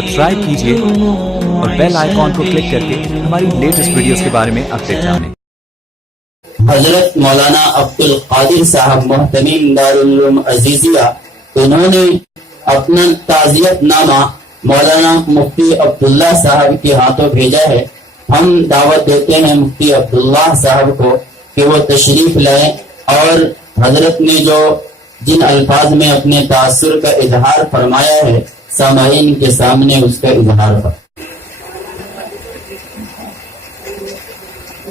Subscribe कीजिए और bell icon को क्लिक करके हमारी लेटेस्ट वीडियोस के बारे में अपडेट जानें। हजरत मौलाना अब्दुल कादिर साहब मोहतमीम दारुल उलूम अजीजिया, उन्होंने अपना ताज़ियत नामा मौलाना मुफ्ती अब्दुल्ला साहब के हाथों भेजा है। हम दावत देते हैं मुफ्ती अब्दुल्ला साहब को कि वो तशरीफ लाएं और हजरत ने जो जिन अल्फाज में अपने तासुर का इजहार फरमाया है, सामाईन के सामने उसका इजहार फरमाएं।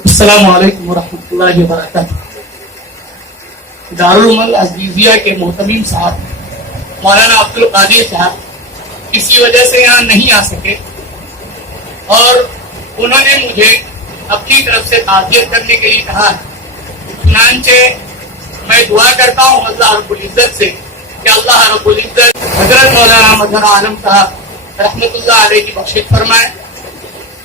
अस्सलामु अलैकुम वरहमतुल्लाहि वबरकातुहू। दारुल उलूम अजीजिया के मोहतमीम साहब मौलाना अब्दुल कादिर साहब किसी वजह से यहाँ नहीं आ सके और उन्होंने मुझे अपनी तरफ से ताज़ियत करने के लिए कहा। चुनांचे मैं दुआ करता हूँ अल्लाह रब्बुल इज्जत से कि अल्लाह रब्बुल इज्जत हजरत मौलाना मजहर आलम साहब रहमतुल्लाह अलैहि की बख्शिश फरमाए,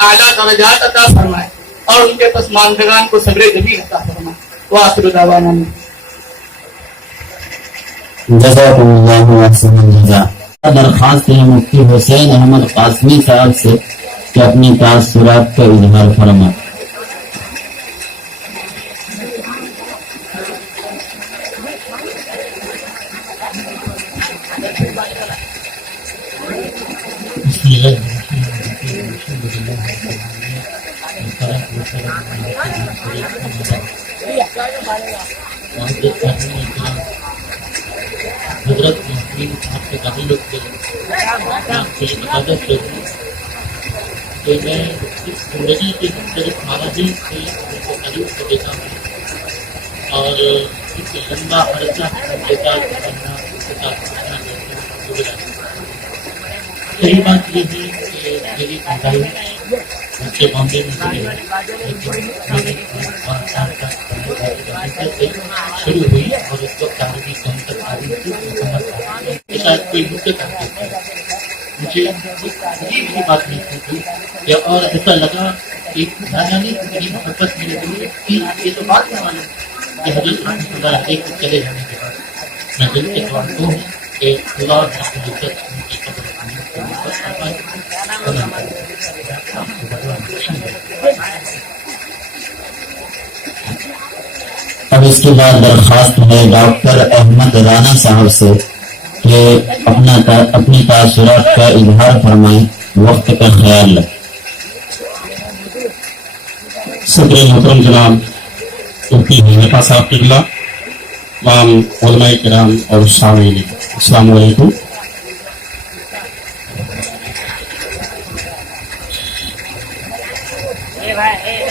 आला दरजात अता फरमाए और उनके पसमानदगान को सब्र जमील अता फरमाए। वाखिर दावाना जज़ाकुमुल्लाहु अहसनल जज़ा। दरख्वास्त है मुफ्ती हुसैन अहमद कासमी साहब से कि अपनी तासुरात का इजहार फरमाएं। हजरत मोहम्मद साहब के ताल्लुक से तो मैं इस जिंदगी के मुख्तलिफ महाराजी से उनको करीब से देखा हूँ और इस लंबा अरसा उनके साथ सही बात ये है कि मेरी पढ़ाई मुझे बॉम्बे में शुरू हुई और उस वक्त तारीखी तक शायद कोई मुझसे मुझे ये बात नहीं थी और ऐसा लगा कि ना जाने मेरी मोहब्बत मेरे दिल में थी। ये तो बात ना मालूम कि हजरत एक चले जाने के बाद मैं दिल के तौर को हूँ कि खुदा अब इसके बाद दरख्वास्त है डॉक्टर अहमद राना साहब से कि अपनी तासुरात का इजहार फरमाएं, वक्त का ख्याल रखें। सदर मोहतरम जनाब मुफ्ती हनीफा साहब किबला, तमाम उलमाए किराम और सामीन, अस्सलाम वालेकुम।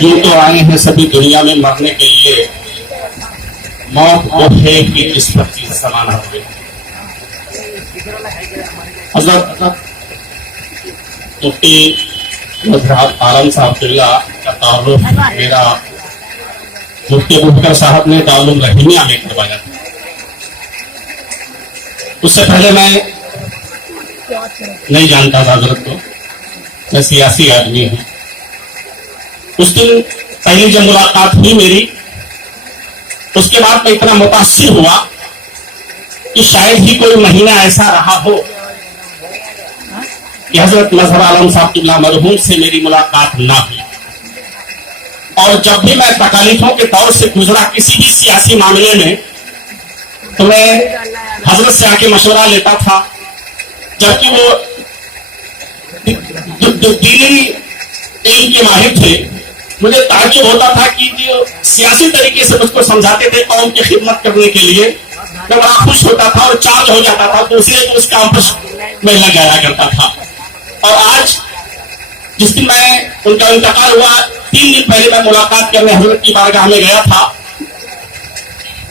यूं तो आए हैं सभी दुनिया में मरने के लिए, मौत वो है कि इस पर चीज समाना हुए। हजरत मुफ्ती मजहर आलम साहब किबला का ताल्लुक मेरा मुफ्ती अबूबकर साहब ने दारुल रहीमिया में करवाया। उससे पहले मैं नहीं जानता था हजरत को, मैं सियासी आदमी हूँ। उस दिन पहली जब मुलाकात हुई मेरी, उसके बाद मैं इतना मुतासिर हुआ कि शायद ही कोई महीना ऐसा रहा हो कि हजरत मजहर आलम साहब किबला मरहूम से मेरी मुलाकात ना हुई। और जब भी मैं तकालीफों के दौर से गुजरा किसी भी सियासी मामले में, तो मैं हजरत से आके मशवरा लेता था, जबकि वो दीनी इल्म के माहिर थे। मुझे ताज्जुब होता था कि जो सियासी तरीके से मुझको समझाते थे कौम की खिदमत करने के लिए, मैं बड़ा खुश होता था और चार्ज हो जाता था, दूसरे को उस काम में लग जाया करता था। और आज जिस दिन मैं उनका इंतकाल हुआ, 3 दिन पहले मैं मुलाकात करने हजरत की बारगाह में गया था।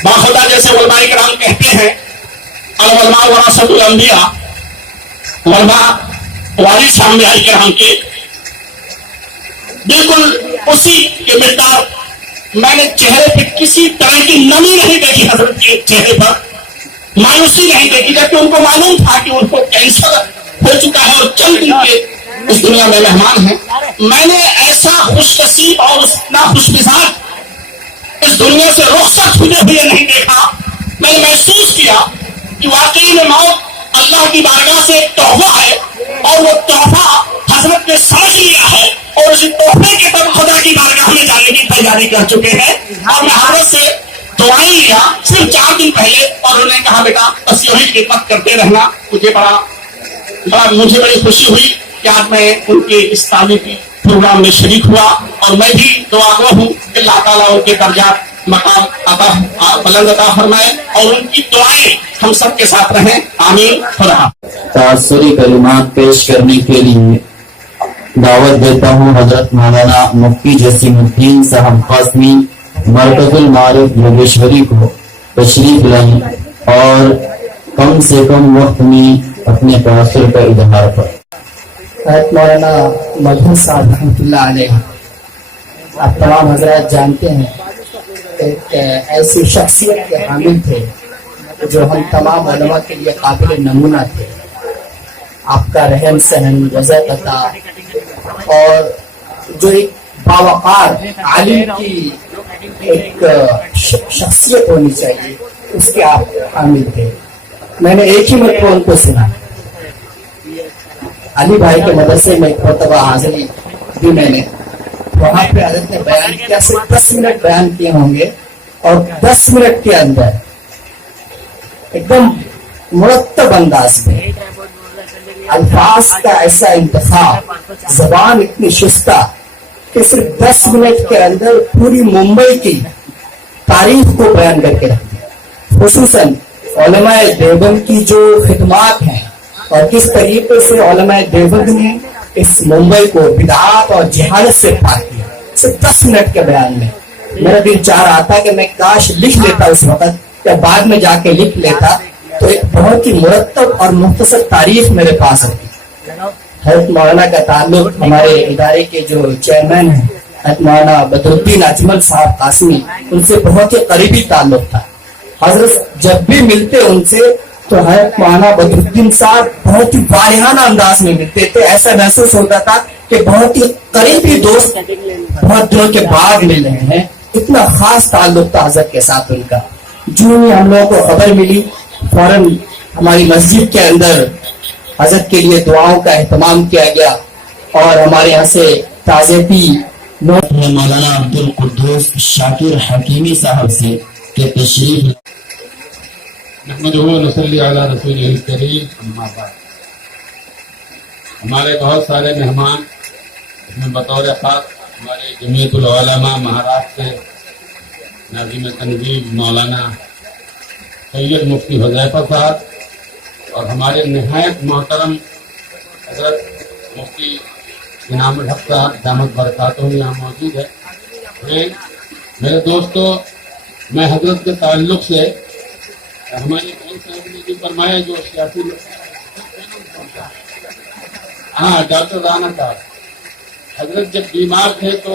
बाखुदा जैसे उलमाए किराम कहते हैं, अल-उलमा वरासतुल अंबिया, उलमा वारिस अंबिया किराम के, बिल्कुल उसी के मिकदार मैंने चेहरे पे किसी तरह की नमी नहीं देखी, हजरत के चेहरे पर मायूसी नहीं देखी, जबकि उनको मालूम था कि उनको कैंसर हो चुका है और चंद दिन के इस दुनिया में मेहमान हैं। मैंने ऐसा खुशनसीब और इतना खुशमिजाज इस दुनिया से रुखसत हुए नहीं देखा। मैंने महसूस किया कि वाकई में मौत अल्लाह की बारगाह से एक तोहफा है और वो तोहफा हजरत ने समझ लिया है और उस तोहफे के तब खुदा की बारगाह में जाने की तैयारी कर चुके हैं। और मैं हजरत से दुआएं लिया सिर्फ 4 दिन पहले और उन्होंने कहा बेटा बस यही खिदमत करते रहना। मुझे बड़ी खुशी हुई कि आज मैं उनके इस तालीमी प्रोग्राम में शरीक हुआ और मैं भी दुआगो हूँ कि अल्लाह ताला उनके दर्जात मकाम बुलंद अता फरमाए और उनकी दुआएं हम सब के साथ रहें। आमीन। खुदा तासुरी कलिमात पेश करने के लिए दावत देता हूँ हजरत मौलाना मुफ्ती जसीमुद्दीन साहब कासमी मरकजुल मारिफ योगेश्वरी को तशरीफ लाएं और कम से कम वक्त में अपने तासुर का इजहार करें। मौलाना मधु साहब रहमतुल्लाह अलैह, आप तमाम हजरात जानते हैं एक ऐसी शख्सियत के हामिल थे जो हम तमाम उलमा के लिए काबिल नमूना थे। आपका रहन सहन, वज़ात अता और जो एक बावकार आलिम की एक शख्सियत होनी चाहिए उसके आप हामिल थे। मैंने एक ही मरतबा उनको सुना, अली भाई के मदरसे में एक मरतबा हाजिरी दी मैंने, वहां पे हज़रत ने बयान किया, सिर्फ 10 मिनट बयान किए होंगे और 10 मिनट के अंदर एकदम मुरत्तब अंदाज में अल्फाज का ऐसा इंतखाब, जबान इतनी शिस्ता कि सिर्फ 10 मिनट के अंदर पूरी मुंबई की तारीख को बयान करके रख दिया। खुसूसन उलमाए देवबंद की जो खिदमात हैं और किस तरीके से उलमाए देवबंद ने इस मुंबई को बिदआत और जहालत से पाक किया, सिर्फ 10 मिनट के बयान में। मेरा दिल चाह रहा था कि मैं काश लिख लेता उस वक्त या बाद में जाके लिख लेता तो एक बहुत ही मुरत्तब और मुख्तसर तारीख मेरे पास होती। हज़रत मौलाना का ताल्लुक हमारे इदारे के जो चेयरमैन हैं हज़रत मौलाना बदरुद्दीन अजमल साहब कासमी, उनसे बहुत ही करीबी ताल्लुक था। हजरत जब भी मिलते उनसे तो हज़रत मौलाना बदरुद्दीन साहब बहुत ही वारिहाना अंदाज में मिलते थे। ऐसा महसूस होता था कि बहुत ही करीबी दोस्त बहुत दिनों के बाद मिल रहे हैं, इतना खास ताल्लुक था हजरत के साथ उनका। जो ही हम लोगों को खबर मिली फौरन हमारी मस्जिद के अंदर हजरत के लिए दुआओं का एहतमाम किया गया और हमारे यहाँ से ताज़ियती मौलाना अब्दुल कुद्दूस शाकिर हकीमी साहब से के तशरीफ नहमदुहु व नसल्ली अला रसूलिल करीम, अम्मा बाद। हमारे बहुत सारे मेहमान इसमें बतौर खास हमारे जमीयतुल उलमा महाराष्ट्र से नाज़िम तंजीम मौलाना सैयद मुफ्ती हुज़ैफा साहब और हमारे निहायत मोहतरम हज़रत मुफ्ती इनामुल हक साहब दामद बरकातुहू यहाँ मौजूद है। मेरे दोस्तों, मैं हजरत के ताल्लुक से हमारे कौन साहब ने जो फरमाया जो सियासी डॉक्टर राना साहब, हजरत जब बीमार थे तो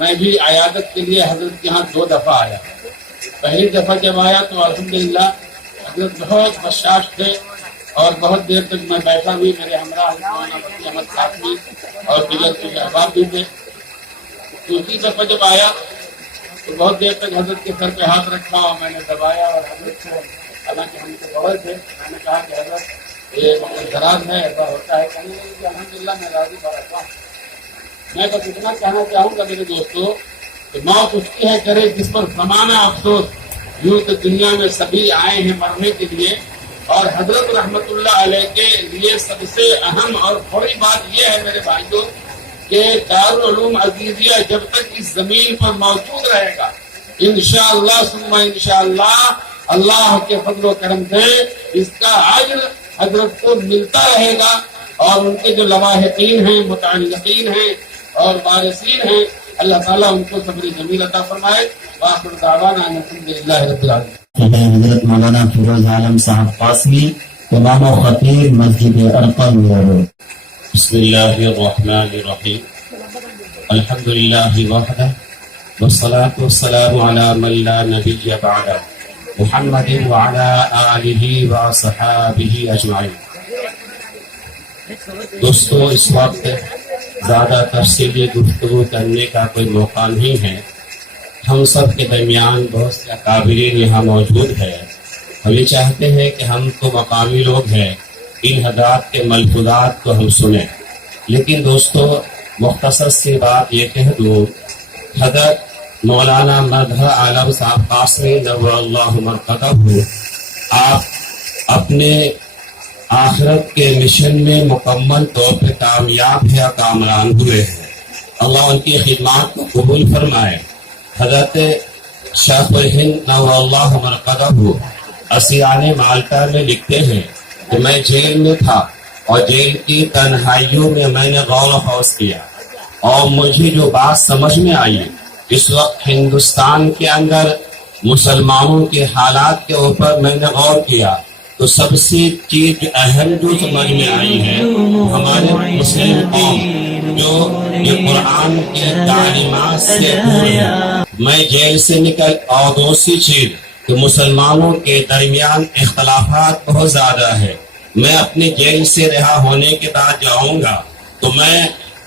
मैं भी आयादत के लिए हजरत के यहाँ 2 दफ़ा आया। पहली दफ़ा जब आया तो अल्हम्दुलिल्लाह हजरत बहुत बशाश थे और बहुत देर तक मैं बैठा भी, मेरे हमरा अहमद कासमी और दीगर कुछ अहबाब भी थे। दूसरी दफ़ा जब आया तो बहुत देर तक हजरत के सर पे हाथ रखा और मैंने दबाया और हजरत को, हालांकि हमसे बगल थे, मैंने कहा कि हजरत ये दराज है, ऐसा होता है। कहने लगे कि अल्हम्दुलिल्लाह मैं राजी बरकता। मैं बस इतना कहना चाहूँगा मेरे दोस्तों कि मौत उसकी है करे जिस पर ज़माना अफसोस। यूँ तो दुनिया में सभी आए हैं मरने के लिए और हजरत रहमतुल्लाह अलैह के लिए सबसे अहम और बड़ी बात यह है मेरे भाइयों कि दारुल उलूम अज़ीज़िया जब तक इस जमीन पर मौजूद रहेगा इंशाअल्लाह सुम्मा इंशाअल्लाह अल्लाह के फज़ल व करम से इसका अज्र हजरत को मिलता रहेगा और उनके जो लवाहिकीन हैं, मुतअल्लिकीन हैं और वारिसीन हैं, अल्लाह ताला उनको सब्र जमील अता फरमाए। वाखिर दावाना अल्हम्दुलिल्लाहि रब्बिल आलमीन। हजरत मौलाना फिरोज आलम साहब कासमी, इमाम व खतीब मस्जिद अरक़म रोड। बिस्मिल्लाहिर्रहमानिर्रहीम। अल्हम्दुलिल्लाहि वहदह वस्सलातु वस्सलामु अला मन ला नबिय्य बअदा मुहम्मदिन व अला आलिहि व सहाबिहि अजमाइन। दोस्तों, इस वक्त ज़्यादा तफसीली गुफ्तगू करने का कोई मौका नहीं है। हम सब के दरमियान बहुत से अकाबिरीन यहाँ मौजूद है ہم یہ چاہتے ہیں کہ ہم تو مقامی لوگ ہیں، ان حضرات کے ملفوظات کو ہم سنیں، لیکن دوستو مختصر سی بات یہ کہہ دوں، حضرت مولانا مظہر عالم صاحب قاسمی نور اللہ مرقدہ، آپ اپنے آخرت کے مشن میں مکمل طور پہ کامیاب ہے، کامران ہوئے ہیں، اللہ ان کی خدمات کو قبول فرمائے۔ حضرت شیخ الہند نور اللہ مرقدہ اسیان مالٹا میں لکھتے ہیں کہ میں جیل میں تھا اور جیل کی تنہائیوں میں نے غور و خوض کیا، اور مجھے جو بات سمجھ میں آئی، اس وقت ہندوستان کے اندر مسلمانوں کے حالات کے اوپر میں نے غور کیا، تو سب سے چیز اہم جو سمجھ میں آئی ہے، ہمارے مسلم قوم جو یہ قرآن کی تعلیمات سے دور ہے۔ میں جیل سے نکل، اور دوسری چیز کہ مسلمانوں کے درمیان اختلافات بہت زیادہ ہے، میں اپنے جیل سے رہا ہونے کے بعد جاؤں گا تو میں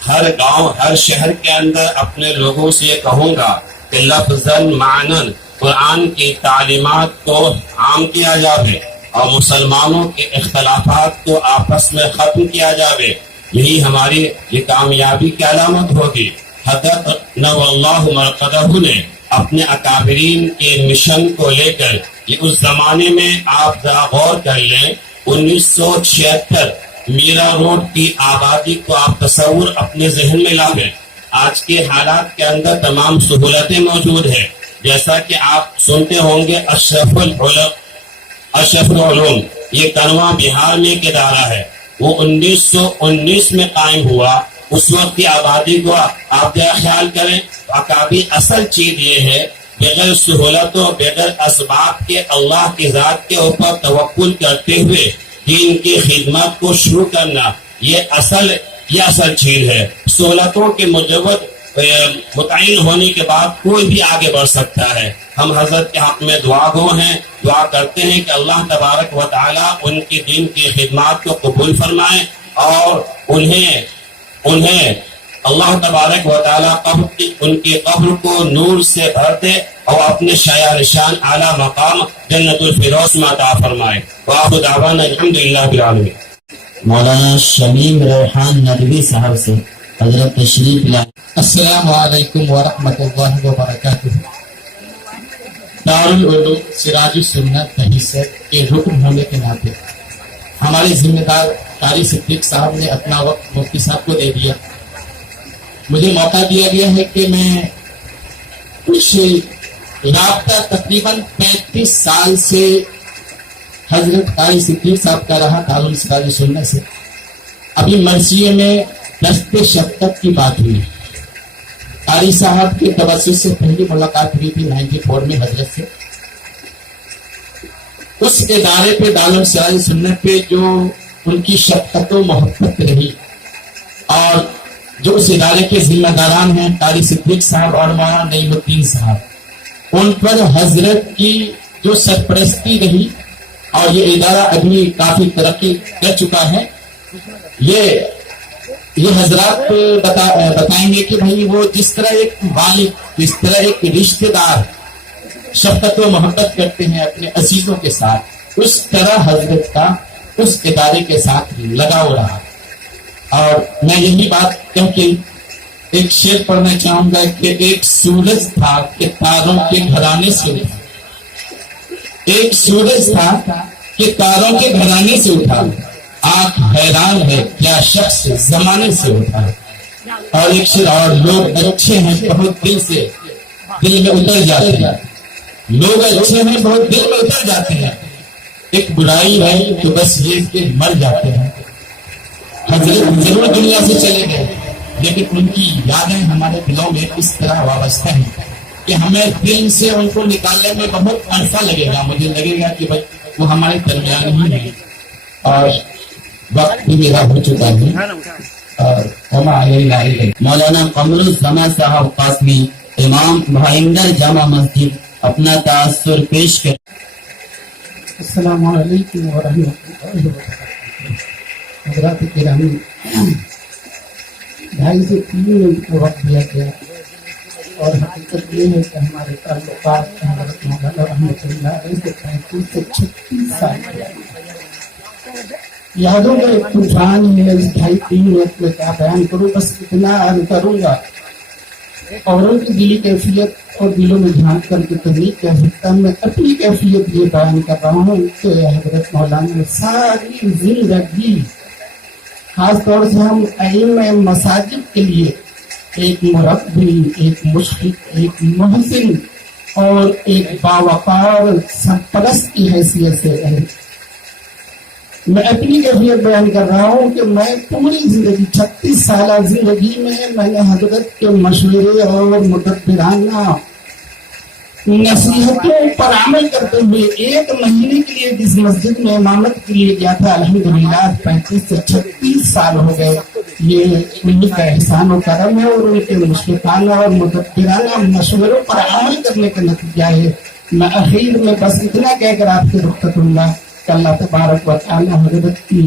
ہر گاؤں ہر شہر کے اندر اپنے لوگوں سے یہ کہوں گا کہ لفظاً معناً قرآن کی تعلیمات کو عام کیا جائے اور مسلمانوں کے اختلافات کو آپس میں ختم کیا جائے، یہی ہماری یہ کامیابی کی علامت ہوگی۔ حضرت نور اللہ مرقدہ نے اپنے اکابرین کے مشن کو لے کر، یہ اس زمانے میں آپ ذرا غور کر لیں، 1976 میرا روڈ کی آبادی کو آپ تصور اپنے ذہن میں لائیں۔ آج کے حالات کے اندر تمام سہولتیں موجود ہیں، جیسا کہ آپ سنتے ہوں گے اشرف العلوم، یہ کنوا بہار میں ایک ادارہ ہے، وہ 1919 میں قائم ہوا، اس وقت کی آبادی کو آپ ذرا خیال کریں۔ اکابر اصل چیز یہ ہے، بغیر سہولتوں بغیر اسباب کے اللہ کی ذات کے اوپر توکل کرتے ہوئے دین کی خدمت کو شروع کرنا، یہ اصل چیز ہے۔ سہولتوں کے مجوز متعین ہونے کے بعد کوئی بھی آگے بڑھ سکتا ہے۔ ہم حضرت کے حق میں دعا گو ہیں، دعا کرتے ہیں کہ اللہ تبارک و تعالی ان کی دین کی خدمات کو قبول فرمائے اور انہیں اللہ تبارک و تعالی ان کی قبر کو نور سے بھر دے اور اپنے شایع نشان اعلیٰ مقام جنت الفردوس میں عطا فرمائے۔ وآخر دعوانا الحمدللہ رب العالمین۔ مولانا شمیم ریحان ندوی صاحب سے حضرت تشریف لائے۔ السلام علیکم ورحمۃ اللہ وبرکاتہ۔ دارالعلوم سراج السنہ تحیثیت کے رکن ہونے کے ناطے ہمارے ذمہ دار قاری صدیق صاحب نے اپنا وقت مفتی صاحب کو دے دیا، مجھے موقع دیا گیا ہے کہ میں کچھ رابطہ تقریباً 35 سال سے حضرت قاری صدیق صاحب کا رہا دارالعلوم سراج السنہ سے۔ ابھی مرثیے میں دست شفقت کی بات ہوئی، قاری صاحب کے توسط سے پہلی ملاقات ہوئی تھی 94 میں حضرت سے۔ اس ادارے پہ دارالعلوم سراج السنہ پہ جو ان کی شفقت و محبت رہی، اور جو اس ادارے کے ذمہ داران ہیں قاری صدیق صاحب اور مولانا نعیم الدین صاحب، ان پر حضرت کی جو سرپرستی رہی، اور یہ ادارہ ابھی کافی ترقی کر چکا ہے۔ یہ حضرات بتائیں گے کہ بھائی وہ جس طرح ایک والد، جس طرح ایک رشتہ دار شفقت و محبت کرتے ہیں اپنے عزیزوں کے ساتھ، اس طرح حضرت کا اس ادارے کے ساتھ لگاؤ رہا۔ اور میں یہی بات کہہ کے ایک شعر پڑھنا چاہوں گا کہ ایک سورج تھا کہ تاروں کے گھرانے سے اٹھا، ایک سورج تھا کہ تاروں کے گھرانے سے اٹھا، آنکھ حیران ہے کیا شخص زمانے سے اٹھا۔ اور ایک شعر، اور لوگ اچھے ہیں بہت دل میں اتر جاتے ہیں، لوگ اچھے ہیں بہت دل میں اتر جاتے ہیں، ایک برائی ہے تو بس یہ کہ مر جاتے ہیں۔ حضرت ضرور دنیا سے چلے گئے، لیکن ان کی یادیں ہمارے دلوں میں اس طرح وابستہ ہیں کہ ہمیں دل سے ان کو نکالنے میں بہت عرصہ لگے گا، مجھے لگے گا کہ بھائی وہ ہمارے درمیان ہی ہے۔ اور وقت بھی میرا ہو چکا ہے، اور مولانا قمر الزمان صاحب قاسمی امام بھائندر جامع مسجد اپنا تاثر پیش کر۔ السلام علیکم ورحمۃ اللہ وبرکاتہ۔ حضرات گرامی، 2.5 سے 3 منٹ کا وقت دیا گیا اور حقیقت یہ ہے کہ ہمارے تعلقات حضرت مولانا رحمۃ اللہ علیہ سے 35 سے 36 سال یادوں کا ایک طوفان ہے. 2.5-3 منٹ میں کیا بیان کروں, بس اتنا عرض کروں گا. اوروں کی دلی کیفیت اور دلوں میں جھانک کر کے تبلیغ کر سکتا, میں اپنی کیفیت یہ بیان کر رہا ہوں کہ حضرت مولانا نے ساری زندگی, خاص طور سے ہم ائمہ مساجد کے لیے ایک مربی, ایک مشفق, ایک محسن اور ایک باوقار سرپرست کی حیثیت سے رہے. میں اپنی کیفیت بیان کر رہا ہوں کہ میں پوری زندگی 36 سالہ زندگی میں نے حضرت کے مشورے اور مدبرانہ نصیحتوں پر عمل کرتے ہوئے 1 مہینے کے لیے جس مسجد میں امامت کے لیے گیا تھا, الحمدللہ 35 سے 36 سال ہو گئے. یہ ان کا احسان و کرم ہے اور ان کے مشفقانہ اور مدبرانہ مشوروں پر عمل کرنے کا نتیجہ ہے. میں اخیر میں بس اتنا کہہ کر آپ سے رخصت ہوں گا کہ اللہ تبارک و تعالی حضرت کی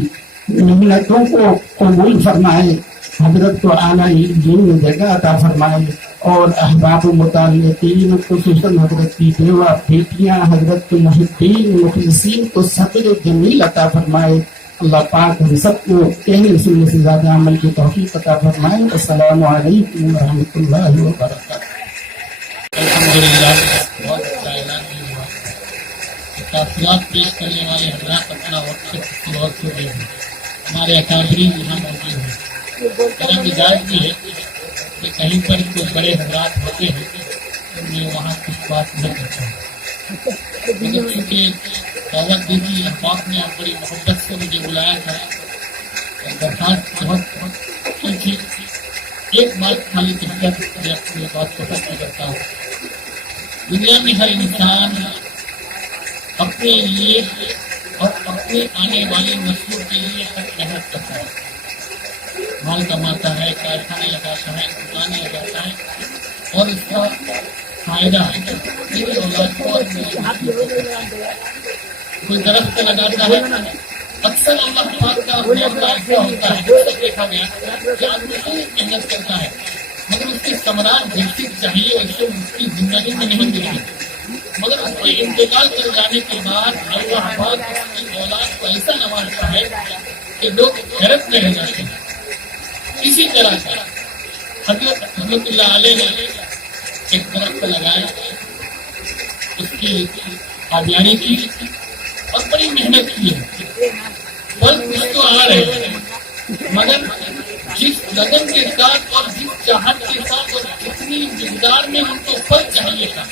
محنتوں کو قبول فرمائے, حضرت کو اعلیٰ دین میں جگہ عطا فرمائے, اور احباب و متعلقین خصوصاً حضرت کی بیوہ بیٹیاں, حضرت کے محبین مخلصین کو صبر جمیل عطا فرمائے. اللہ پاک ہم سب کو کہنے سننے سے زیادہ عمل کی توفیق عطا فرمائے. السلام علیکم ورحمۃ اللہ وبرکاتہ. الحمدللہ بہت اچھا اعلان ہوا. تاثرات پیش کرنے والے حضرات اپنا وقت بہت سے دے, ہمارے اکابرین یہاں موجود ہیں. میرا مزاج بھی ہے کہ کہیں پر کوئی بڑے حضرات ہوتے ہیں تو میں وہاں کچھ بات نہیں کرتا ہوں, مگر چونکہ دعوت دی تھی احباب نے بڑی محبت سے مجھے بلایا تھا. درخواست بہت تھی, ایک بات خالی دقت میں اپنی بات کو ختم کرتا ہوں. دنیا میں ہر انسان اپنے لیے اور اپنے آنے والی نسلوں کے لیے ہر محنت کرتا ہے, مال کماتا ہے, کارخانے لگاتا ہے, دکانیں لگاتا ہے, اور اس کا فائدہ میری اولاد کو اور کوئی درخت لگاتا ہے. اکثر اللہ پاک کا معاملہ ایسا ہوتا ہے, دیکھا گیا کہ آدمی خوب محنت کرتا ہے مگر اس کے ثمرات جیسی چاہیے ویسے اس کی زندگی میں نہیں ملتی, مگر اس کے انتقال کر جانے کے بعد اللہ پاک اس کی اولاد کو ایسا نوازتا ہے کہ لوگ حیرت میں رہ جاتے ہیں. اسی طرح سے حضرت رحمۃ اللہ علیہ نے ایک درخت لگایا, اس کی آبیاری کی اور بڑی محنت کی ہے. پھل اس کو آ رہے ہیں مگر جس لگن کے ساتھ اور جس چاہت کے ساتھ اور جتنی مقدار میں ان کو پھل چاہیے تھا,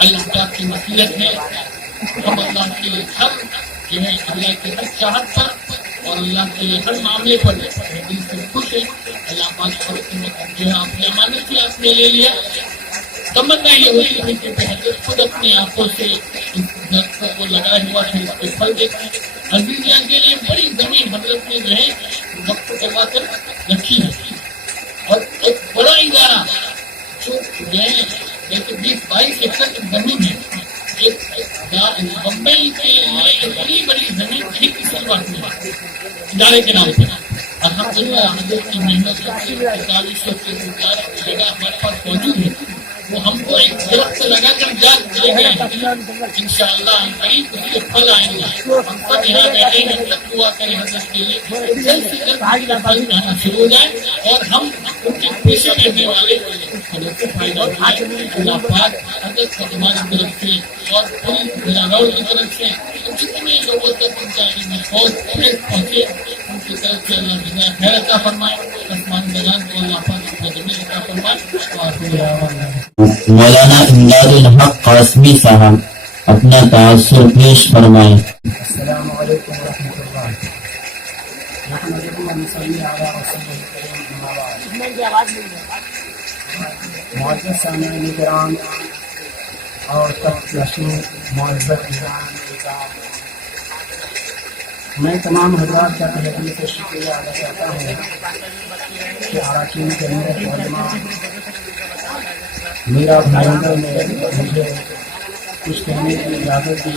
اللہ پاک کی مصیت ہے. ہم اللہ کے ہر جو ہے اللہ کے ہر چاہت پر اور اللہ کے ہر معاملے پر دل سے خوش ہے. اللہ پاک جو ہے آپ نے امانت کی آپ نے لے لیا. تمنا یہ ہوئی ہے کہ حضرت خود اپنی آنکھوں سے اس درخت کو لگائے ہوا ہے, اس کے پھل دیکھیں. عزیزیاں کے لیے بڑی زمین حضرت نے جو ہے وقت کروا کر رکھی ہے, اور ایک بڑا ادارہ جو ہے 20-22 ایکڑ کی زمین ہے. بمبئی کے لیے اتنی بڑی زمین کہیں کسی بات نہیں ادارے کے نام پر. الحمدللہ حضرت کی محنت سے 4500 سے زیادہ جگہ ہمارے پاس موجود ہے. وہ ہم کو ایک درخت لگا کر جان دے گئے. انشاءاللہ ہم قریب اس کے پھل آئیں گے. ہم سب یہاں بیٹھے ہیں, سب دعا کریں حضرت کے لیے جلد سے جلد پھل آنا شروع ہو جائے اور ہم ان کے پیچھے رہنے والے حضرت سے فائدہ اٹھائیں. اللہ پاک حضرت کو ہماری طرف سے اور پوری بلاگاؤ کی طرف سے جتنے لوگوں تک ان کا علم پہنچے ان کی طرف سے اللہ جزائے خیر عطا فرمائے. آسمان بلان کو اللہ پاک کو زمین عطا فرمائے. مولانا امداد الحق قاسمی صاحب اپنا تاثر پیش فرمائیں. السلام علیکم ورحمۃ اللہ. نحمده ونصلي على رسوله الكريم. معزز سامعین کرام اور معزز میں تمام حضرات کا تہہ دل سے شکریہ ادا کرتا ہوں کہ اراکین کے میرے علماء میرا بھائیوں نے مجھے کچھ کہنے کی اجازت دی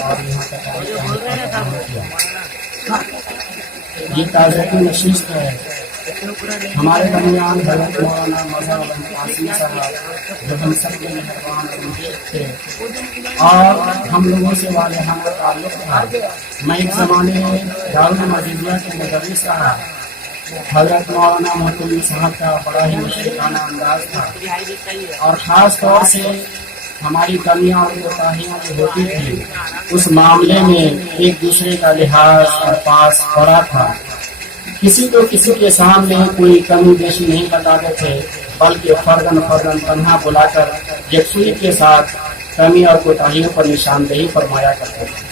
اور یہاں تک آنے کا کیا. یہ تعزیتی نشست ہے ہمارے درمیان حضرت مولانا مظہر قاسمی صاحب جو ہم سب کے مہربان اور محب تھے اور ہم لوگوں سے والہانہ تعلق تھا. میں ایک زمانے دارالمعزیزیہ کے مدرس رہا. حضرت مولانا محتمی صاحب کا بڑا ہی مشرکانہ انداز تھا اور خاص طور سے ہماری کمیاں اور کوتاہیاں جو ہوتی تھی اس معاملے میں ایک دوسرے کا لحاظ اور پاس بڑا تھا. کسی کو کسی کے سامنے کوئی کمی بیشی نہیں بتاتے تھے بلکہ فرداً تنہا بلا کر یکسوئی کے ساتھ کمی اور کوتاہیوں پر نشاندہی فرمایا کرتے تھے.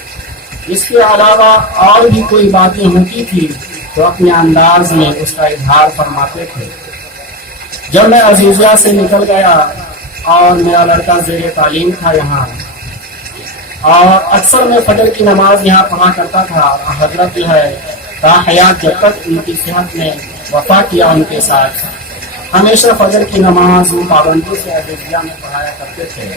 اس کے علاوہ اور بھی کوئی باتیں ہوتی تھی تو اپنے انداز میں اس کا اظہار فرماتے تھے. جب میں عزیزیہ سے نکل گیا اور میرا لڑکا زیر تعلیم تھا یہاں اور اکثر میں فجر کی نماز یہاں پڑھا کرتا تھا. حضرت جو ہے تا حیات جب تک ان کی صحت نے وفا کیا ان کے ساتھ ہمیشہ فجر کی نماز پابندی سے عزیزیہ میں پڑھایا کرتے تھے.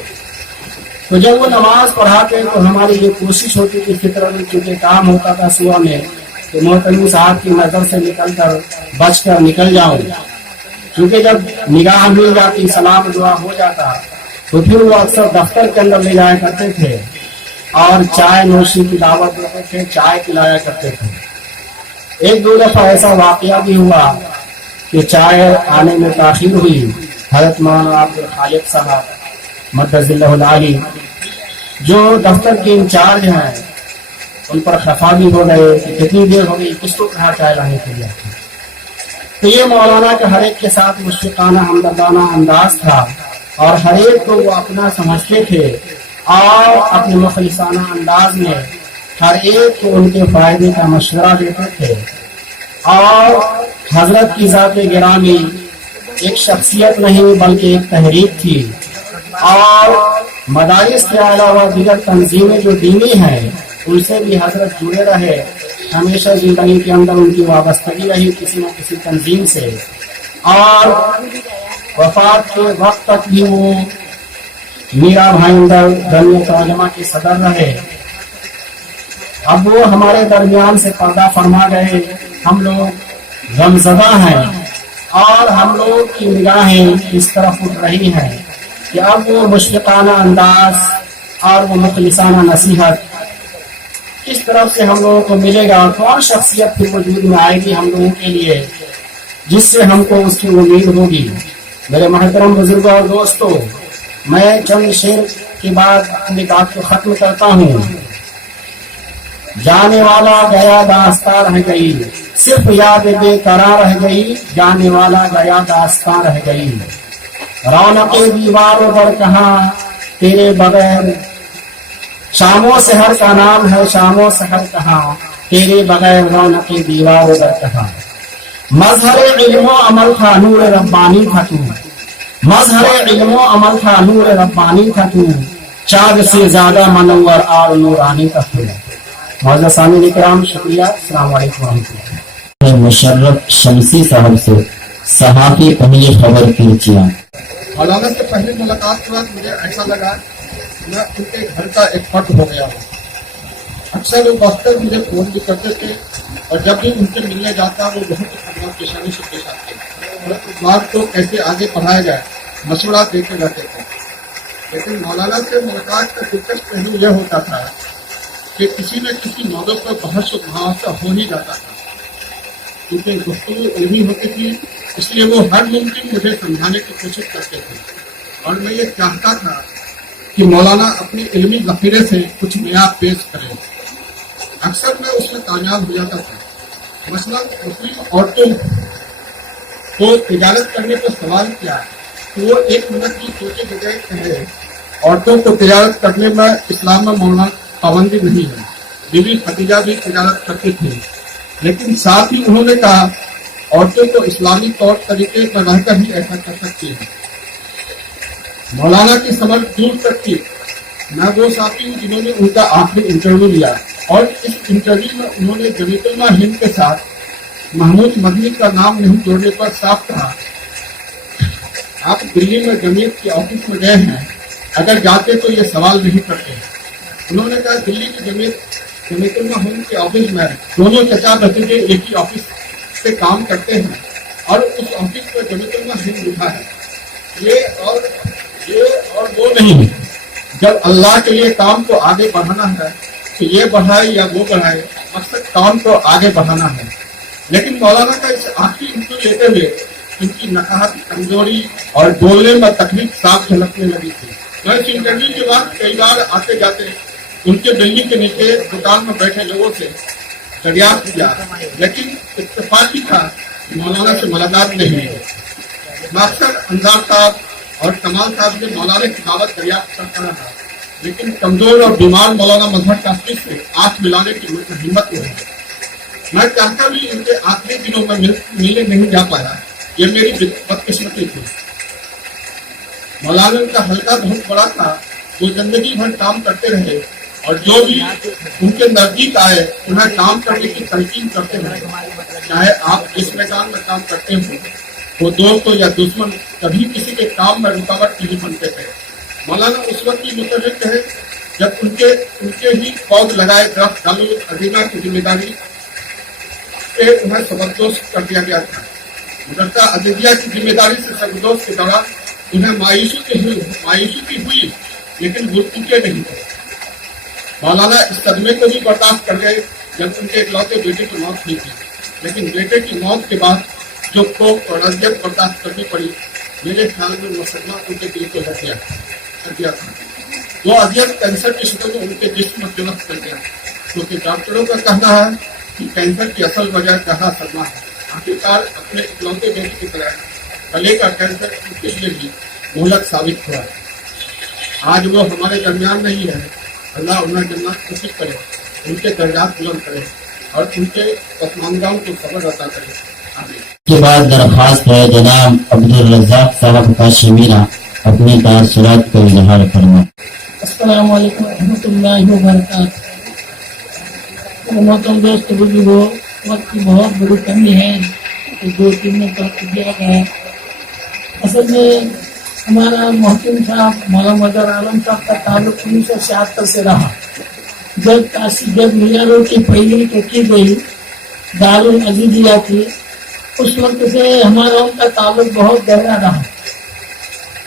تو جب وہ نماز پڑھاتے تو ہماری یہ کوشش ہوتی تھی فطرت میں کیونکہ کام ہوتا تھا صبح میں کہ محتمی صاحب کی نظر سے نکل کر بچ کر نکل جاؤں. کیونکہ جب نگاہ مل جاتی سلام دعا ہو جاتا تو پھر وہ اکثر دفتر کے اندر لے جایا کرتے تھے اور چائے نوشی کی دعوت دیتے تھے, چائے پلایا کرتے تھے. ایک دو دفعہ ایسا واقعہ بھی ہوا کہ چائے آنے میں تاخیر ہوئی. حضرت مولانا عبد الخالق صاحب مدد اللہ العالی جو دفتر کے انچارج ہیں ان پر خفا بھی ہو گئے کہ کتنی دیر ہو گئی, کس کو کہا چائے لانے کے لیے. تو یہ مولانا کا ہر ایک کے ساتھ مشفقانہ ہمدردانہ انداز تھا اور ہر ایک کو وہ اپنا سمجھتے تھے اور اپنے مخلصانہ انداز میں ہر ایک کو ان کے فائدے کا مشورہ دیتے تھے. اور حضرت کی ذات گرامی ایک شخصیت نہیں بلکہ ایک تحریک تھی اور مدارس کے علاوہ دیگر تنظیمیں جو دینی ہیں ان سے بھی حضرت جڑے رہے. ہمیشہ زندگی کے اندر ان کی وابستگی رہی کسی نہ کسی تنظیم سے اور وفات کے وقت تک بھی وہ میرا بھائندر جمعیت علماء کے صدر رہے. اب وہ ہمارے درمیان سے پردہ فرما گئے. ہم لوگ غمزدہ ہیں اور ہم لوگ کی نگاہیں اس طرف اٹھ رہی ہیں کہ اب وہ مشفقانہ انداز اور وہ مخلصانہ نصیحت کس طرف سے ہم لوگوں کو ملے گا. کون شخصیت پھر وجود میں آئے گی ہم لوگوں کے لیے جس سے ہم کو اس کی امید ہوگی. میرے محترم بزرگوں اور دوستوں, میں چند شعر کے بعد اپنی بات کو ختم کرتا ہوں. جانے والا گیا داستان رہ گئی, صرف یاد بے قرار رہ گئی. جانے والا گیا داستان رہ گئی. رونق دیواروں پر کہاں تیرے بغیر, شاموں سحر کا نام ہے شاموں سحر کہاں تیرے بغیر رونق دیواروں پر کہاں. مظہر علم و عمل تھا نور ربانی تھا تو, مظہر علم و عمل تھا نور ربانی تھا تو, چاند سے زیادہ منور اور نورانی تھا تو. معزز سامعین کرام, شکریہ. السلام علیکم ورحمۃ اللہ. مشرف شمسی صاحب سے صحافی پہلی خبر کیجیے. مولانا سے پہلی ملاقات کے بعد مجھے ایسا لگا میں ان کے گھر کا ایک فرد ہو گیا ہوں. اکثر وہ وقت مجھے فون بھی کرتے تھے اور جب بھی ان سے ملنے جاتا وہ بہت خدمات پیشانی سے پیش آتے اور اس بات کو کیسے آگے بڑھایا جائے مشورہ دیتے رہتے تھے. لیکن مولانا سے ملاقات کا دلچسپ پہلو یہ ہوتا تھا کہ کسی نہ کسی موضوع پر بحث و محاورہ ہو ہی جاتا تھا. کیونکہ گفتگو علمی ہوتی تھی اس لیے وہ ہر ممکن مجھے سمجھانے کی کوشش کرتے تھے اور میں یہ چاہتا تھا کہ مولانا اپنی علمی ذخیرے سے کچھ نیا پیش کرے. اکثر میں اس میں کامیاب ہو جاتا تھا. مثلا مسلم عورتوں کو تجارت کرنے کا سوال کیا تو وہ ایک منٹ کی سوچے بجائے کہے عورتوں کو تجارت کرنے میں اسلام میں مولانا پابندی نہیں ہے. بی بی خدیجہ بھی تجارت کرتی تھی لیکن ساتھ ہی انہوں نے کہا عورتوں کو اسلامی طور طریقے پر رہ کر ہی ایسا کر سکتی ہے. مولانا کی سمجھ دور تک تھی. میں وہ ساتھی ہوں جنہوں نے ان کا آخری انٹرویو لیا اور اس انٹرویو میں انہوں نے جمیعت علماء ہند کے ساتھ محمود مدنی کا نام نہیں جوڑنے پر صاف کہا آپ دلی میں جمیعت کے آفس میں گئے ہیں, اگر جاتے تو یہ سوال نہیں کرتے. انہوں نے کہا دلی کی جمیعت علماء ہند کے آفس میں دونوں چچا بھتیجے ایک ہی آفس سے کام کرتے ہیں और उस ऑफिस में जमीतुल्लाह हिंद लिखा है। ये और वो नहीं है। जब अल्लाह के लिए काम को आगे बढ़ाना है तो ये बढ़ाए या वो बढ़ाए, मकसद काम को आगे बढ़ाना है। लेकिन मौलाना का इस आखिरी इंटरव्यू लेते हुए उनकी नकाहत, कमजोरी और बोलने में तकलीफ साफ झलकने लगी थी। मैं इस इंटरव्यू के बाद कई बार आते जाते उनके बिल्डिंग के नीचे दुकान में बैठे लोगों से दरियाफ्त किया, लेकिन इत्तेफाक ही था मौलाना से मुलाकात नहीं हुई। मैं अक्सर अंजार साहब और कमाल साहब ने मौलाना की दावत दरियाफ्त करता रहा, लेकिन कमजोर और बीमार मौलाना मजहर कासमी से आंख मिलाने की हिम्मत नहीं। मैं चाहता भी उनके आखिरी दिनों में मिलने नहीं जा पाया, ये मेरी बदकिस्मती थी। मौलाना का हल्का बहुत बड़ा था, वो जिंदगी भर काम करते रहे और जो भी उनके नजदीक आए उन्हें काम करने की तलकीन करते रहे। चाहे आप जिस मैदान में काम करते हो, वो दोस्त हो या दुश्मन, कभी किसी के काम में रुकावट नहीं बनते थे। मौलाना उस वक्त की मुतहरिक है जब उनके ही पौध लगाए दरख्त दारुल अजीमा की जिम्मेदारी से उन्हें सबकदोश कर दिया गया था। मदरसा अजीजिया की जिम्मेदारी से सबकदोश के दौरान उन्हें मायूसी की हुई, लेकिन वो टूटे नहीं थे। मौलाना इस सदमे को भी बर्दाश्त कर गए जब उनके इकलौते बेटे की मौत हुई थी, लेकिन बेटे की मौत के बाद जो कोप और अजियत बर्दाश्त करनी पड़ी, मेरे ख्याल में मुसलमान उनके दिल को कर दिया था। वो अजियत कैंसर की शक्ल में उनके जिस्म में जलप कर गया, क्योंकि डॉक्टरों का कहना है कि कैंसर की असल वजह गहरा सदमा है। आखिरकार अपने इकलौते बेटे की तरह गले का कैंसर उनके लिए भी मोहलक साबित हुआ। आज वो हमारे दरमियान नहीं है। अल्लाह उन्हें जन्नत नसीब करे, उनके दर्जात बुलंद करे और उनके पसमानदाओं को सब्र अता करे। आमीन। के बाद दरख्वास्त है जनाब अब्दुल रज़ाक साहब का शमीरा अपनी तासुरात का इजहार फरमाएं। अस्सलाम वालेकुम रहमतुल्लाहि व बरकातहू। मोहतरम दोस्त बुजुर्गों, वक्त की बहुत बड़ी कमी है, तो 2-3 मिनट वक्त दिया गया। असल में हमारा मोहतरम साहब मौलाना मदर आलम साहब का ताल्लुक 1976 से रहा। जब मियां रोड की पहली की गई दारुल अजीजिया की, उस वक्त से हमारा उनका ताल्लुक बहुत गहरा रहा।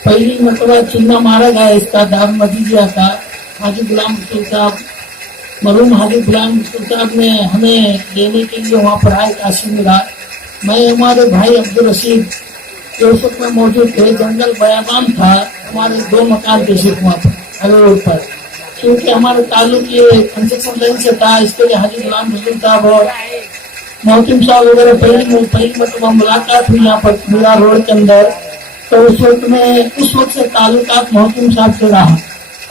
पहली मरतबा चुना मारा गया इसका दारुल अजीजिया का हाजी गुलाम रसूल साहब, मरहूम हाजी गुलाम रसूल साहब ने हमें लेने के लिए वहाँ पर आए काशी में रहा। मैं हमारे भाई अब्दुल रशीद जो उस वक्त में मौजूद थे, जंगल बयाबान था, हमारे 2 मकान थे सिर्फ वहाँ पर हरे रोड पर। क्योंकि हमारे ताल्लुक ये कंस्ट्रक्शन लाइन से था, इसके लिए हाजी गुलाम रसूल साहब और मोहतरम साहब वगैरह पहली मतलब मुलाकात हुई यहाँ पर मीरा रोड के अंदर। तो उस वक्त से ताल्लुकात मोहतरम साहब से रहा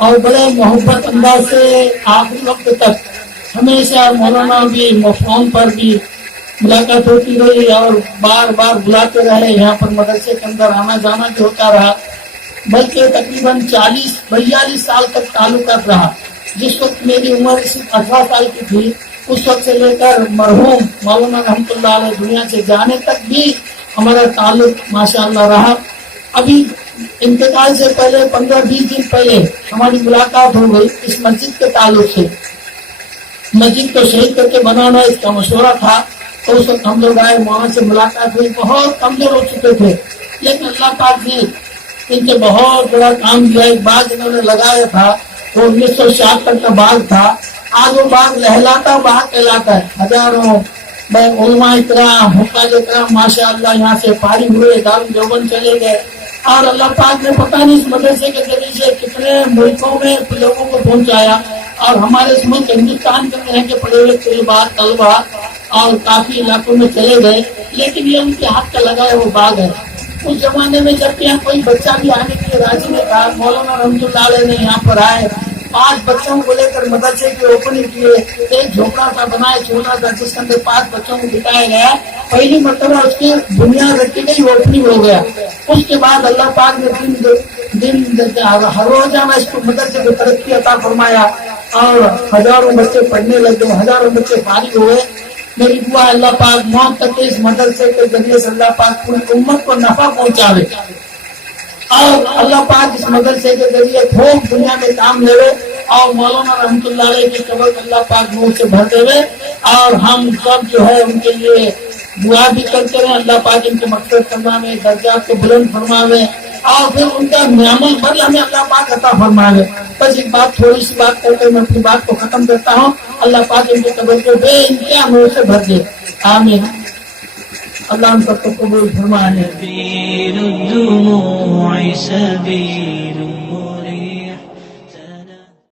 और बड़े मोहब्बत अंदाज से आखिरी वक्त तक हमेशा मौलाना भी फोन पर भी मुलाकात होती रही और बार बार बुलाते रहे। यहाँ पर मदरसे के अंदर आना जाना भी होता रहा, बल्कि तकरीबन 40-42 साल तक ताल्लुकात रहा। जिस वक्त मेरी उम्र सिर्फ 18 साल की थी, उस वक्त से लेकर मरहूम मौलाना रहमतुल्लाह अलैह दुनिया से जाने तक भी हमारा ताल्लुक माशाअल्लाह रहा। अभी इंतकाल से पहले 15-20 दिन पहले हमारी मुलाकात हो गई इस मस्जिद के ताल्लुक से। मस्जिद को शहीद करके बनाना इसका मशवरा था, तो उस वक्त हम लोग आए, वहां से मुलाकात हुई। बहुत कमजोर हो चुके थे, लेकिन अल्लाह पाक ने इनके बहुत बड़ा काम दिया। एक बाग इन्होंने लगाया था, वो 1976 का बाग था। आज वो बाग लहलाता बाग कहलाता है। हजारों उलमा इकराम, हुक्काज इकराम माशाअल्लाह यहाँ से फारिग हुए, दारुल देवबंद चले गए। और अल्लाह पाक ने पता नहीं इस मदरसे के जरिए से कितने मुल्कों में लोगों को पहुंचाया। और हमारे इस मुल्क हिंदुस्तान के रह के पड़े हुए तलबा और काफी इलाकों में चले गए, लेकिन ये उनके हाथ का लगाया वो बाग है। उस जमाने में जब यहाँ कोई बच्चा भी आने के लिए राजी नहीं था, मौलाना रहमतुल्लाह अलैह ने यहाँ पर आए, 5 बच्चों को लेकर मदरसे की ओपनिंग किए। एक झोपड़ा सा बनाया छोटा सा, जिसके अंदर 5 बच्चों को बिठाया गया। पहली मरतबा उसकी बुनियाद रखी गई, ओपनिंग हो गया। उसके बाद अल्लाह पाक ने दिन हर रोजाना इसको मदरसे को तरक्की अता फरमाया और हजारों बच्चे पढ़ने लगे, हजारों बच्चे फारिग हुए। मेरी दुआ अल्लाह पाक मौत तक इस मदरसे के जरिए से अल्लाह पाक पूरी उम्मत को नफा पहुंचावे और अल्लाह पाक इस मदरसे के जरिए खूब दुनिया में काम लेवे और मौलाना रहमतुल्लाह अलैह की कब्र अल्लाह पाक नूर से भर देवे और हम सब जो है उनके लिए दुआ भी करते रहे, अल्लाह पाक इनके मकसद फरमावे, दर्जात को बुलंद फरमावे और फिर उनका नियामत बदल हमें अल्लाह पाक अता फरमावे। बस एक बात, थोड़ी सी बात करके मैं अपनी बात को खत्म करता हूँ। अल्लाह पाक इनके कब्र को बेइंतहा नूर से भर दे, आमीन। अल्लाह उन सबको कबूल फरमाए।